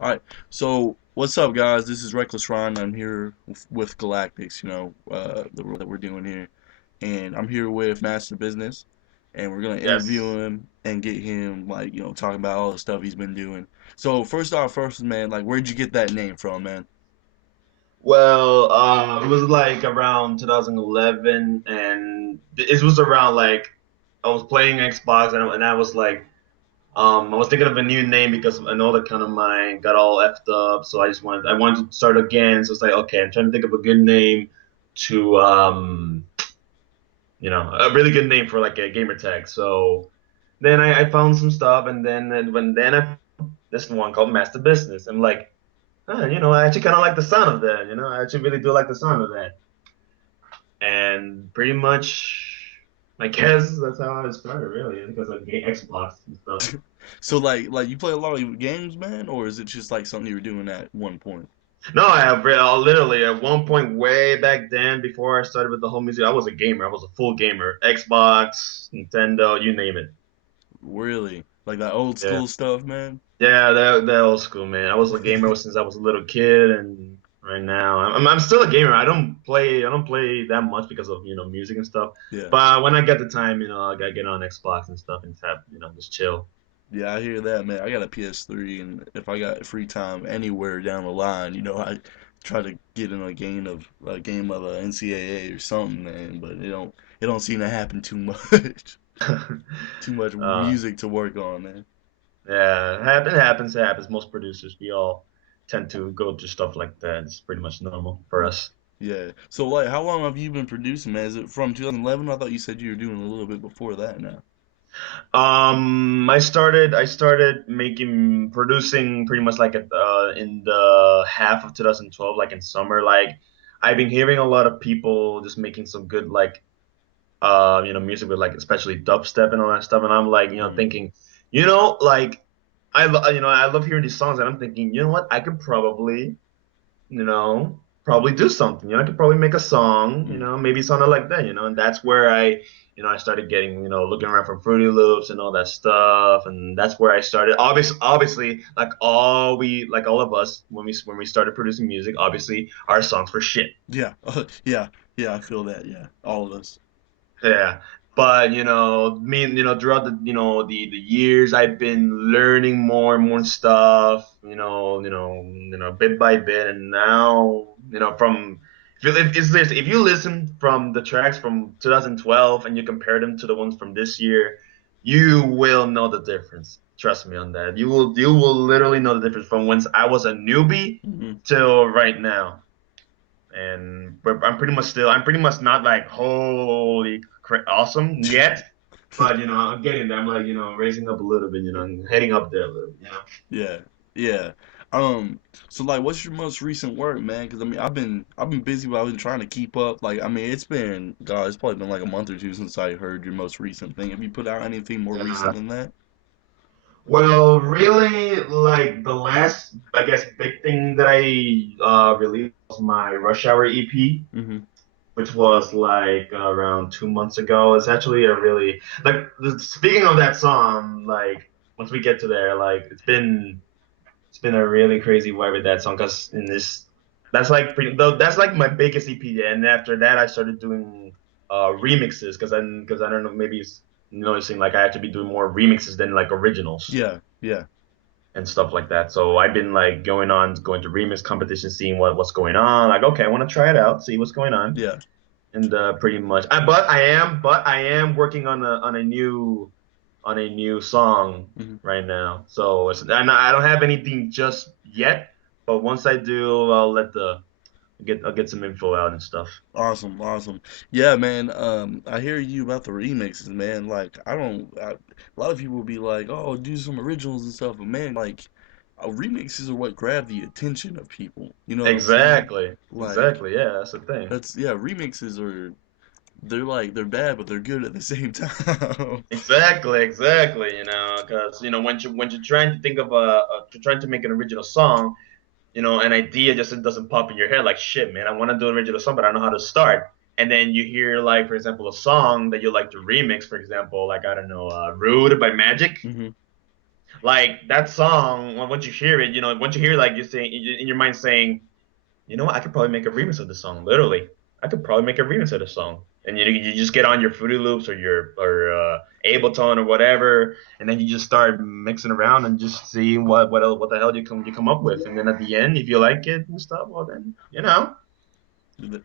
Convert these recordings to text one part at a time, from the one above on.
All right. So, what's up, guys? This is Reckless Ron. I'm here with Galactix, the role that we're doing here. And I'm here with MastaBuziness, and we're gonna interview Yes. him and get him, talking about all the stuff he's been doing. So, first off, first, man, where'd you get that name from, man? Well, it was like around 2011, and it was around like I was playing Xbox, and I was like, I was thinking of a new name because an old account of mine got all effed up, so I wanted to start again. So it's like, okay, I'm trying to think of a good name to, a really good name for like a gamer tag. So then I found some stuff, and then I this one called Master Business. I'm like. I actually kind of like the sound of that. I actually really do like the sound of that. And pretty much, I guess that's how I started, really, because of Xbox and stuff. So, you play a lot of games, man, or is it just like something you were doing at one point? No, I have literally at one point way back then, before I started with the whole music, I was a gamer. I was a full gamer. Xbox, Nintendo, you name it. Really? Like that old Yeah. school stuff, man? Yeah, that old school, man. I was a gamer since I was a little kid, and right now I'm still a gamer. I don't play that much because of music and stuff. Yeah. But when I get the time, I gotta get on Xbox and stuff and tap, just chill. Yeah, I hear that, man. I got a PS3, and if I got free time anywhere down the line, I try to get in a game of NCAA or something, man. But it don't seem to happen too much. Too much uh, music to work on, man. yeah, it happens. Most producers, we all tend to go through stuff like that. It's pretty much normal for us. Yeah. So how long have you been producing, man? Is it from 2011? I thought you said you were doing a little bit before that now. I started producing pretty much like in the half of 2012, like in summer. Like I've been hearing a lot of people just making some good like music with like especially dubstep and all that stuff, and I'm like Mm. thinking, like I love hearing these songs, and I'm thinking, you know what, I could probably do something. I could probably make a song, Mm. maybe something like that, and that's where I started getting, looking around for Fruity Loops and all that stuff, and that's where I started. Obviously, like all of us, when we started producing music, obviously our songs were shit. Yeah. Yeah. Yeah. I feel that. Yeah. All of us. Yeah. But throughout the years, I've been learning more and more stuff, bit by bit, and now, from if you listen from the tracks from 2012 and you compare them to the ones from this year, you will know the difference. Trust me on that. You will literally know the difference from when I was a newbie Hmm. till right now. And I'm pretty much not like holy awesome yet, but I'm getting there. I'm like raising up a little bit, and heading up there a little bit. Yeah, yeah. So what's your most recent work, man? Because I mean, I've been busy, but I've been trying to keep up. I mean, it's probably been like a month or two since I heard your most recent thing. Have you put out anything more recent Yeah. than that? Well, really, like the last, I guess, big thing that I released was my Rush Hour EP, Hmm. which was like around 2 months ago. It's actually a really speaking of that song, like once we get to there, like it's been a really crazy vibe with that song because in this that's like my biggest EP. And after that, I started doing remixes because I don't know, maybe it's noticing like I have to be doing more remixes than like originals Yeah, yeah, and stuff like that. So I've been like going to remix competitions, seeing what's going on. Like, okay, I want to try it out, see what's going on, yeah. and pretty much. But I am working on a new song Hmm. right now. So and I don't have anything just yet, but once I do, I'll get some info out and stuff. Awesome, awesome. Yeah, man. I hear you about the remixes, man. A lot of people will be like, "Oh, do some originals and stuff," but man, remixes are what grab the attention of people. You know what I'm saying? Exactly. Like, Exactly. Yeah, that's the thing. remixes are they're bad, but they're good at the same time. Exactly, exactly. Because when you're trying to think of you're trying to make an original song, an idea just doesn't pop in your head. Like, shit, man, I want to do an original song, but I don't know how to start. And then you hear, like, for example, a song that you like to remix, for example, like, I don't know, "Rude" by Magic. Hmm. Like that song, once you hear it, once you hear like you're saying in your mind saying, you know what, I could probably make a remix of the song. Literally, I could probably make a remix of the song. And you just get on your Fruity Loops or your or Ableton or whatever, and then you just start mixing around and just see what the hell you come up with. And then at the end, if you like it and stuff, well then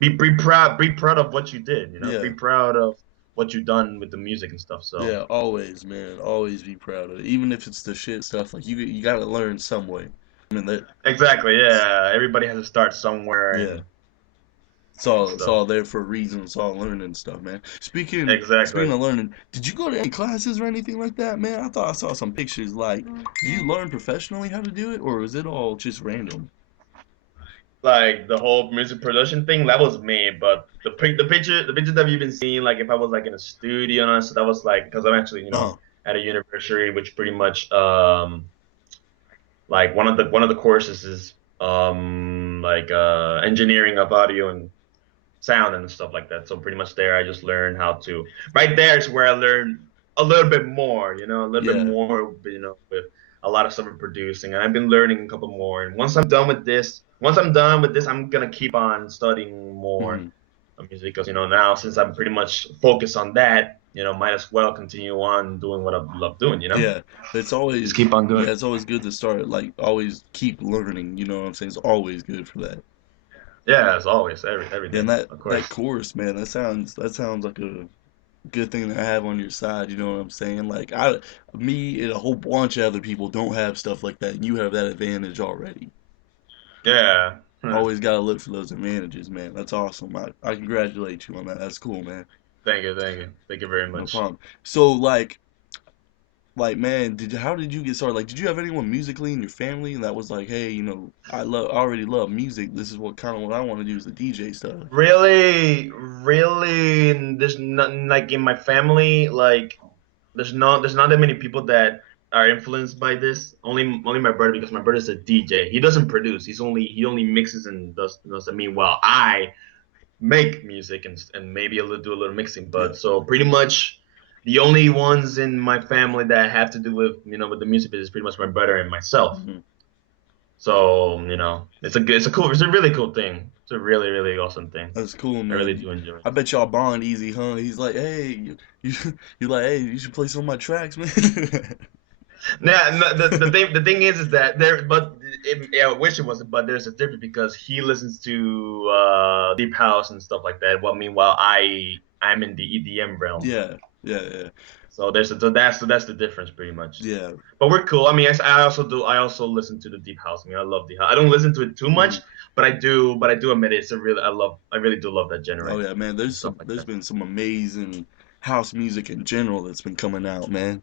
be proud of what you did. Be Yeah, proud of what you done with the music and stuff. So yeah, always, man, always be proud of it. Even if it's the shit stuff, like you gotta learn some way. I mean that, exactly, yeah. Everybody has to start somewhere yeah. and It's stuff. all there for a reason. It's all learning stuff, man. Speaking Exactly. of learning, did you go to any classes or anything like that, man? I thought I saw some pictures. Like, did you learn professionally how to do it, or was it all just random? Like the whole music production thing, that was me. But the picture that you've been seeing, like if I was like in a studio and so that was like because I'm actually Oh, at a university, which pretty much like one of the courses is like engineering of audio and sound and stuff like that. So pretty much there, I just learned how to. Right there is where I learned a little bit more, a little bit yeah. more, with a lot of stuff in producing, and I've been learning a couple more. And once I'm done with this, I'm gonna keep on studying more Mhm. of music because now since I'm pretty much focused on that, might as well continue on doing what I love doing. Yeah, it's Just always keep on doing yeah, it. it's always good to start like always keep learning. You know what I'm saying? It's always good for that. Yeah, as always, Yeah, and everything, that of that course. course, man, that sounds like a good thing to have on your side. You know what I'm saying? Like me, and a whole bunch of other people don't have stuff like that, and you have that advantage already. Yeah. Always gotta look for those advantages, man. That's awesome. I congratulate you on that. That's cool, man. Thank you, thank you, thank you very No much. problem. So man, how did you get started? Like, did you have anyone musically in your family and that was like, hey, I already love music. This is what I want to do is the DJ stuff. Really, really, there's nothing like in my family. Like, there's not that many people that are influenced by this. Only my brother because my brother's a DJ. He doesn't produce. He only mixes and does. I mean, well, I make music and maybe do a little mixing. Yeah. But so pretty much the only ones in my family that have to do with the music business is pretty much my brother and myself. Mhm. So it's a really cool thing. It's a really, really awesome thing. That's cool, I really man. do enjoy it. I bet y'all bond easy, huh? He's like, hey, you, you're like, hey, you should play some of my tracks, man. Yeah, no, the thing is that yeah, I wish it wasn't, but there's a difference because he listens to deep house and stuff like that. Well, meanwhile, I'm in the EDM realm, Yeah, yeah, yeah, so that's the difference pretty much. yeah. But we're cool. I mean, I also listen to the deep house. I mean, I love deep house. I don't listen to it too much, Mhm. but I do admit it's a really I really do love that Oh genre yeah, man. and stuff like There's that. been some amazing house music in general that's been coming out, man.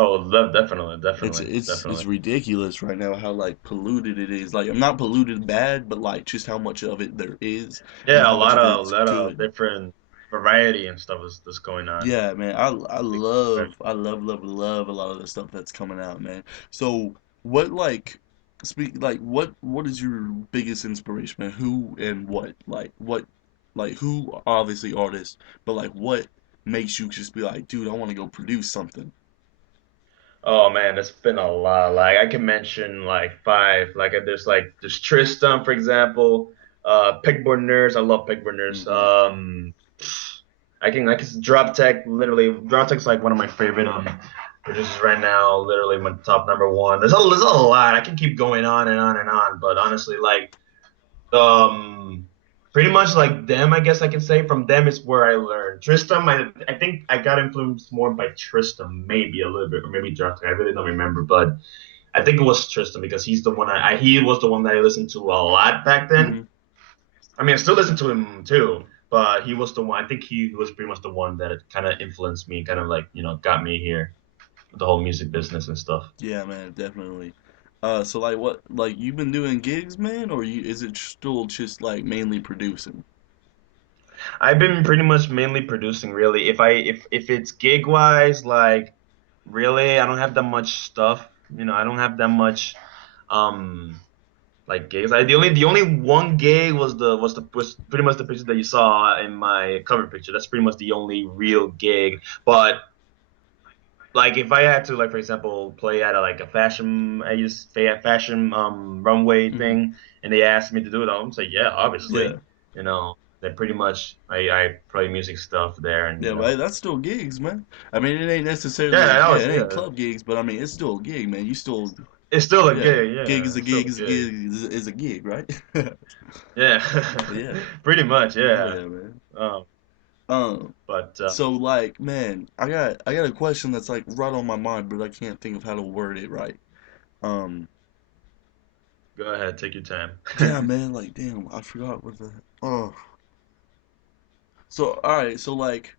Oh, definitely, It's definitely, it's definitely. it's ridiculous right now how like polluted it is. Like I'm not polluted bad, but like just how much of it there is and Yeah, how a much lot of of a it's lot of good. different variety and stuff is going on. Yeah, man. Big- I love a lot of the stuff that's coming out, man. So what like what is your biggest inspiration, man? Who and what? Like who obviously artists, but like what makes you just be like, dude, I want to go produce something. Oh man, there's been a lot. Like I can mention like five. There's Tristan, for example. Pegboard Nerds. I love Pegboard Nerds. Hmm. I can Drop Tech. Literally, Drop Tech's like one of my favorite producers right now. Literally, my top number one. There's a lot. I can keep going on and on and on. But honestly, like um pretty much like them, I guess I can say from them is where I learned Tristram. I think I got influenced more by Tristram, maybe a little bit, or maybe Drastic. I really don't remember, but I think it was Tristram because he's the one he was the one that I listened to a lot back then. Hmm. I mean, I still listen to him too, but he was the one. I think he was pretty much the one that kind of influenced me, kind of like got me here with the whole music business and stuff. Yeah, man, definitely. So like what like you've been doing gigs, man, or is it still just like mainly producing? I've been pretty much mainly producing really. If it's gig wise, like really, I don't have that much stuff. I don't have that much um like gigs. The only one gig was pretty much the picture that you saw in my cover picture. That's pretty much the only real gig. But Like if I had to, like for example, play at a fashion, I use fashion runway Hmm. thing, and they asked me to do it, I'm say yeah, Yeah. obviously, then pretty much I play music stuff there, and Yeah, but hey, that's still gigs, man. I mean, it ain't yeah, necessarily, that yeah, was it ain't yeah, club gigs, but I mean, it's still a gig, man. You still, it's still a yeah, gig, gig yeah, is a it's still gig a is a gig, gig is a gig, right? yeah, But yeah, pretty much, hell yeah. yeah, man. Um, Um, but so like, man, I got a question that's like right on my mind, but I can't think of how to word it right. Um, go ahead, take your time. yeah, man, like, damn, I forgot what the, oh. So, all right, so like,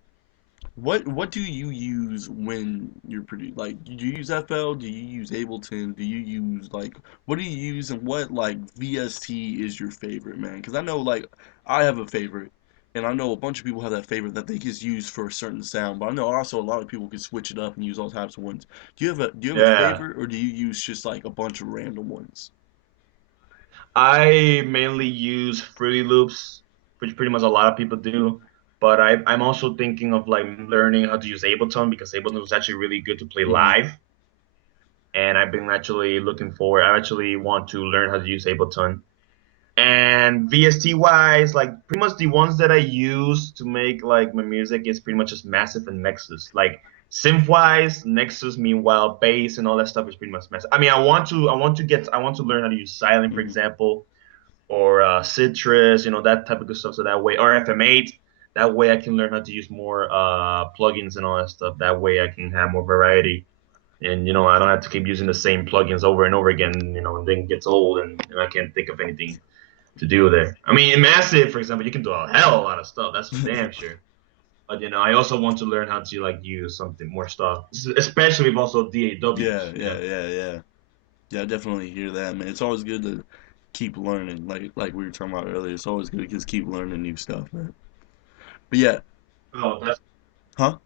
what do you use when you're pretty like do you use FL? Do you use Ableton? Do you use like what do you use and what like VST is your favorite, man? Because I know like I have a favorite and I know a bunch of people have that favorite that they just use for a certain sound, but I know also a lot of people can switch it up and use all types of ones. Do you have a Yeah, favorite or do you use just like a bunch of random ones? I mainly use Fruity Loops, which pretty much a lot of people do. But I'm also thinking of like learning how to use Ableton because Ableton is actually really good to play Mm-hmm. live. And I've been actually looking forward. I actually want to learn how to use Ableton. And VST wise, like pretty much the ones that I use to make like my music is pretty much just Massive and Nexus. Like synth wise, Nexus, meanwhile, bass and all that stuff is pretty much Massive. I mean, I want to learn how to use Silent, for Mm-hmm. example, or Citrus, that type of good stuff. So that way, or FM8, that way I can learn how to use more plugins and all that stuff. That way I can have more variety. And I don't have to keep using the same plugins over and over again, and then it gets old and I can't think of anything to do there. I mean, in Massive, for example, you can do a hell of a lot of stuff. That's for damn sure. But I also want to learn how to like use something more stuff, especially with also Yeah, DAWs. yeah, yeah, yeah. Yeah, I definitely hear that, man. It's always good to keep learning, like we were talking about earlier. It's always good to just keep learning new stuff, man. But yeah, Oh, that's huh?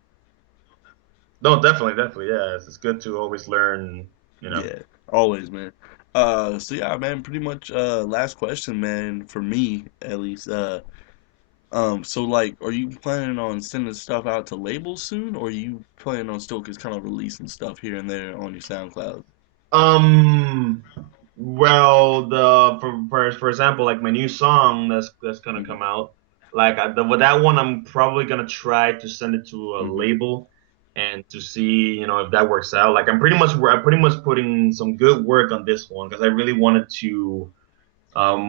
no, definitely, definitely, yeah. It's good to always learn. You know. Yeah, always, man. So yeah, man. Pretty much. Last question, man. For me, at least. So like, are you planning on sending stuff out to labels soon, or are you planning on still just kind of releasing stuff here and there on your SoundCloud? Um. Well, for example, like my new song that's gonna Mm-hmm. come out, like with that one, I'm probably gonna try to send it to a Mm-hmm. label and to see, if that works out. Like I'm pretty much putting some good work on this one because I really wanted to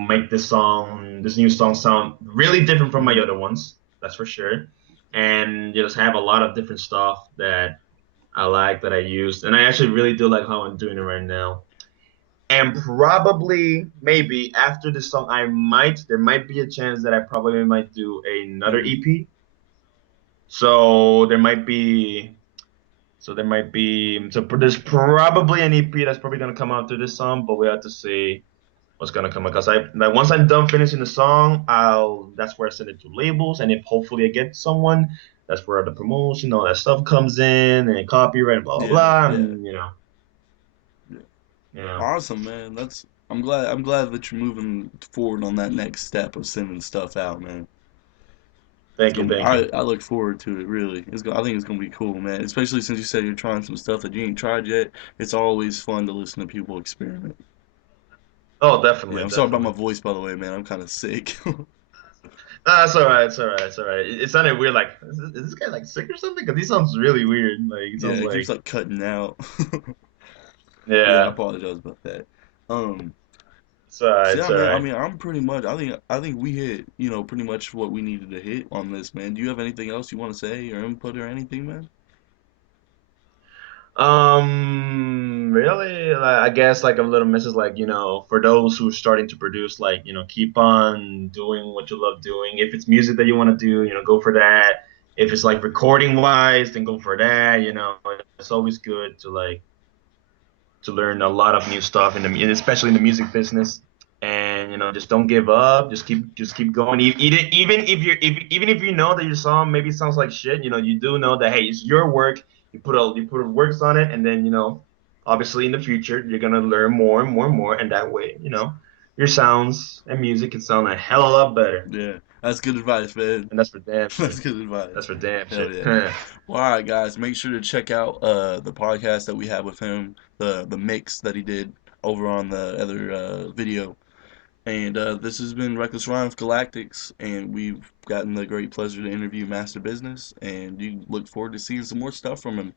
make this new song sound really different from my Mm-hmm. other ones. That's for sure, and just have a lot of different stuff that I like that I used, and I actually really do like how I'm doing it right now. And probably, maybe after this song, there might be a chance that I probably might do another Mm-hmm. EP. So there's probably an EP that's probably gonna come out through this song, but we have to see what's gonna come out. Because like once I'm done finishing the song, that's where I send it to labels, and if hopefully I get someone, that's where the promotion, all that stuff comes in, and copyright, and blah blah Yeah, blah, yeah. and Yeah. you know. Awesome, man. I'm glad that you're moving forward on that next step of sending stuff out, man. It's Thank you, gonna be. thank I you. I look forward to it. Really, I think it's gonna be cool, man. Especially since you said you're trying some stuff that you ain't tried yet. It's always fun to listen to people experiment. Oh, Yeah, definitely, I'm sorry about my definitely. voice, by the way, man. I'm kind of sick. Ah, it's all right. It's all right. It's all right. It sounded weird. Like, is this guy like sick or something? Because he sounds really weird. Like, he Yeah, sounds it keeps like, like cutting out. Yeah, I yeah. apologize about that. Um, It's all right. so It's yeah, all man. I right. mean, I'm pretty much. I think we hit pretty much what we needed to hit on this, man. Do you have anything else you want to say or input or anything, man? Really, like, I guess like a little message, like, for those who are starting to produce, like, keep on doing what you love doing. If it's music that you want to do, go for that. If it's like recording wise, then go for that. It's always good to learn a lot of new stuff especially in the music business. And just don't give up. Just keep going. Even if you know that your song maybe sounds like shit, you do know that hey, it's your work. You put works on it, and then obviously in the future you're gonna learn more and more and more, and that way your sounds and music can sound a hell of a lot better. Yeah. That's good advice, man. and that's for damn That's shit. good advice. That's for damn Hell shit. yeah. Well, all right, guys. Make sure to check out the podcast that we have with him, the mix that he did over on the other video. And this has been Reckless Rhyme with Galactix, and we've gotten the great pleasure to interview Master Business, and you look forward to seeing some more stuff from him.